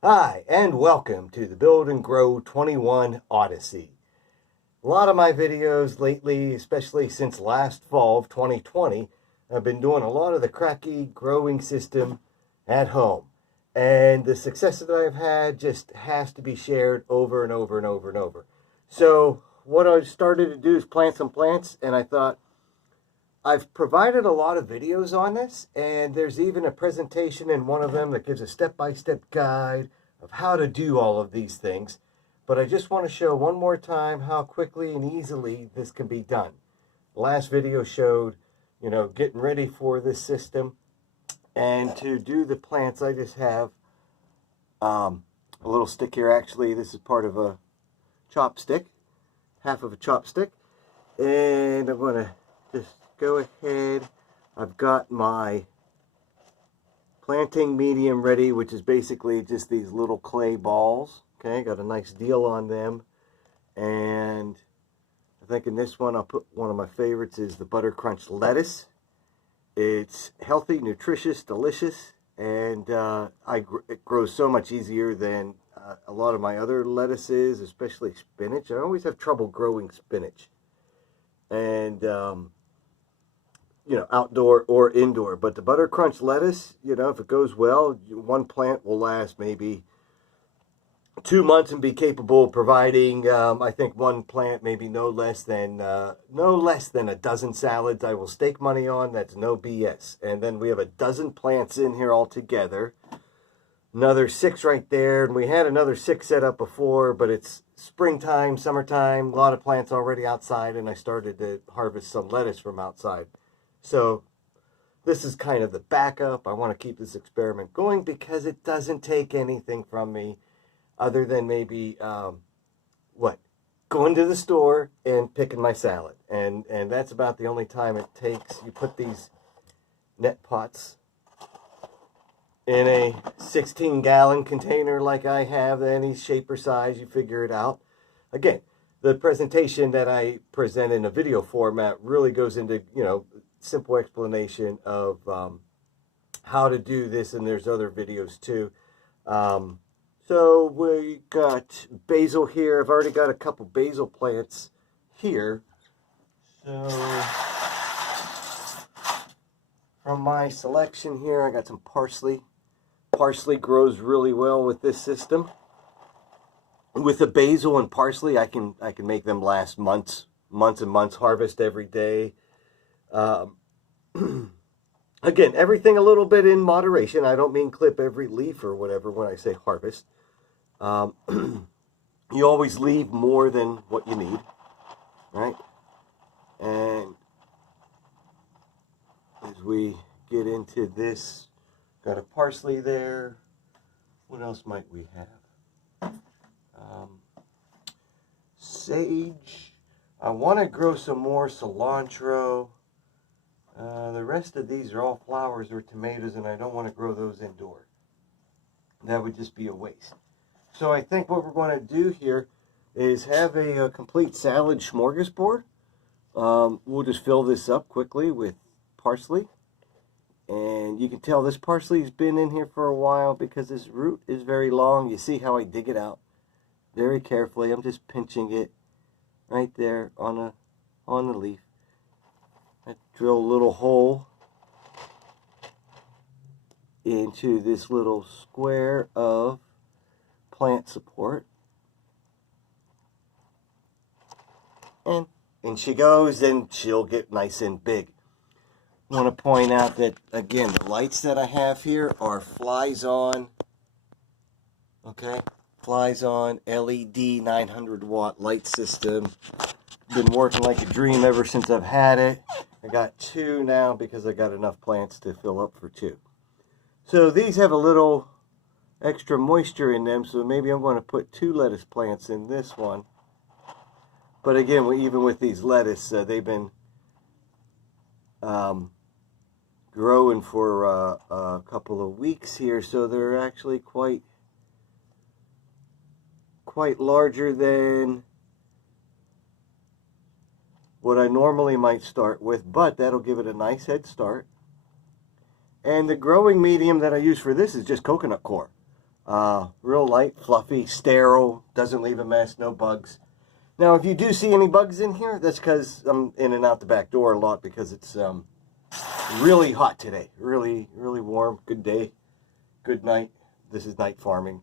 Hi, and welcome to the Build and Grow 21 Odyssey. A lot of my videos lately, especially since last fall of 2020, I've been doing a lot of the Kratky growing system at home. And the success that I've had just has to be shared over and over and over and over. So what I started to do is plant some plants, and I thought, I've provided a lot of videos on this, and there's even a presentation in one of them that gives a step-by-step guide of how to do all of these things. But I just want to show one more time how quickly and easily this can be done. The last video showed, getting ready for this system. And to do the plants, I just have a little stick here. Actually, this is part of a chopstick, half of a chopstick. And I'm going to just go ahead. I've got my planting medium ready, which is basically just these little clay balls. Okay, got a nice deal on them. And I think in this one, I'll put one of my favorites is the Butter Crunch lettuce. It's healthy, nutritious, delicious, and it grows so much easier than a lot of my other lettuces, especially spinach. I always have trouble growing spinach. And outdoor or indoor. But the Butter Crunch lettuce, if it goes well, one plant will last maybe 2 months and be capable of providing, I think one plant maybe no less than a dozen salads. I will stake money on. That's no BS. And then we have a dozen plants in here altogether. Another 6 right there, and we had another 6 set up before, but it's springtime, summertime, a lot of plants already outside, and I started to harvest some lettuce from outside. So this is kind of the backup. I want to keep this experiment going because it doesn't take anything from me other than maybe, going to the store and picking my salad. And that's about the only time it takes. You put these net pots in a 16-gallon container like I have, any shape or size, you figure it out. Again, the presentation that I present in a video format really goes into, simple explanation of how to do this, and there's other videos too. So we got basil here. I've already got a couple basil plants here. So from my selection here, I got some parsley. Parsley grows really well with this system. With the basil and parsley, I can make them last months and months. Harvest every day. Again, everything a little bit in moderation. I don't mean clip every leaf or whatever when I say harvest. You always leave more than what you need, right? And as we get into this, got a parsley there. What else might we have? Sage. I want to grow some more cilantro. The rest of these are all flowers or tomatoes, and I don't want to grow those indoor. That would just be a waste. So I think what we're going to do here is have a complete salad smorgasbord. We'll just fill this up quickly with parsley. And you can tell this parsley's been in here for a while because this root is very long. You see how I dig it out very carefully. I'm just pinching it right there on the leaf. I drill a little hole into this little square of plant support. And in she goes, and she'll get nice and big. I want to point out that, again, the lights that I have here are Flies On. Okay? Flies On LED 900 watt light system. Been working like a dream ever since I've had it. I got 2 now because I got enough plants to fill up for 2. So these have a little extra moisture in them, so maybe I'm going to put 2 lettuce plants in this one. But again, even with these lettuce, they've been growing for a couple of weeks here, so they're actually quite larger than what I normally might start with, but that'll give it a nice head start. And the growing medium that I use for this is just coconut coir. Real light, fluffy, sterile, doesn't leave a mess, no bugs. Now, if you do see any bugs in here, that's because I'm in and out the back door a lot because it's really hot today. Really, really warm. Good day. Good night. This is night farming.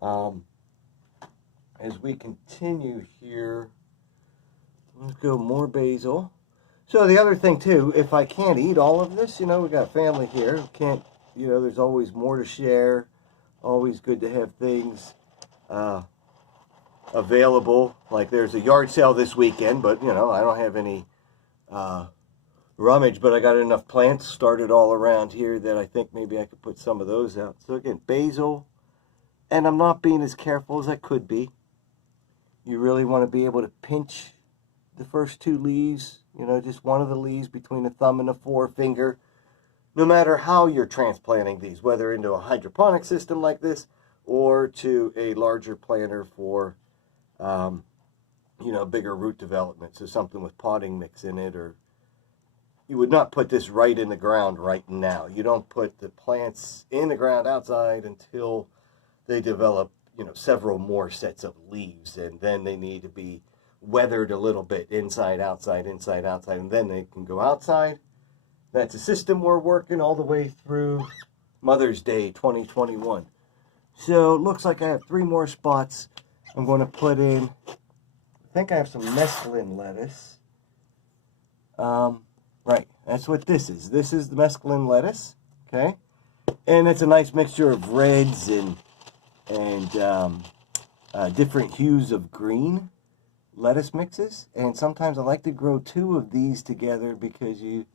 As we continue here, let's go more basil. So the other thing too, if I can't eat all of this, we got family here. Can't, there's always more to share. Always good to have things available. Like there's a yard sale this weekend, but I don't have any rummage, but I got enough plants started all around here that I think maybe I could put some of those out. So again, basil, and I'm not being as careful as I could be. You really want to be able to pinch the first two leaves, just one of the leaves between the thumb and the forefinger. No matter how you're transplanting these, whether into a hydroponic system like this or to a larger planter for, bigger root development. So something with potting mix in it, or you would not put this right in the ground right now. You don't put the plants in the ground outside until they develop, several more sets of leaves, and then they need to be weathered a little bit, inside, outside, and then they can go outside. That's a system we're working all the way through Mother's Day 2021. So it looks like I have 3 more spots. I'm going to put in, I think I have some mesclun lettuce. Right, that's what this is. This is the mesclun lettuce, okay? And it's a nice mixture of reds and different hues of green lettuce mixes. And sometimes I like to grow 2 of these together because you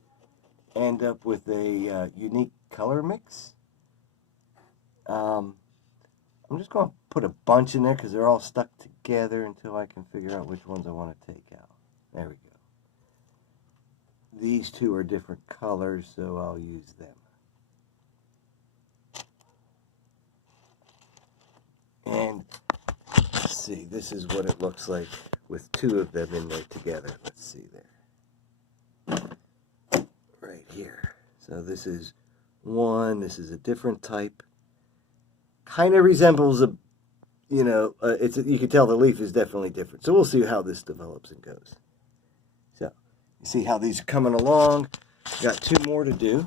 end up with a unique color mix. I'm just going to put a bunch in there because they're all stuck together until I can figure out which ones I want to take out. There we go. These 2 are different colors, so I'll use them. And let's see, this is what it looks like with 2 of them in there together. Let's see there. Right here. So this is one, this is a different type. Kind of resembles a, you can tell the leaf is definitely different. So we'll see how this develops and goes. So, you see how these are coming along. Got 2 more to do.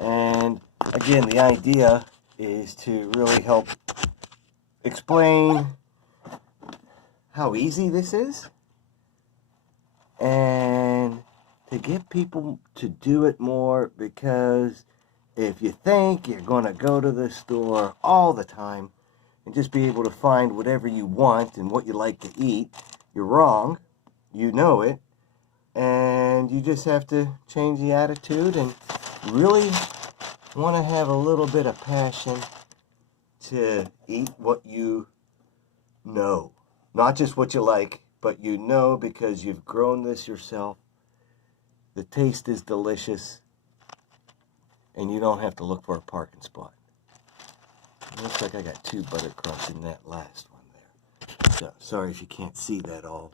And again, the idea is to really help explain how easy this is and to get people to do it more, because if you think you're going to go to the store all the time and just be able to find whatever you want and what you like to eat, you're wrong. You know it. And you just have to change the attitude and really want to have a little bit of passion to eat what you know. Not just what you like, but because you've grown this yourself. The taste is delicious, and you don't have to look for a parking spot. It looks like I got 2 buttercrunch in that last one there. So, sorry if you can't see that all.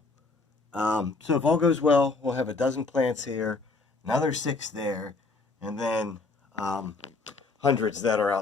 So if all goes well, we'll have a dozen plants here, another 6 there, and then hundreds that are out.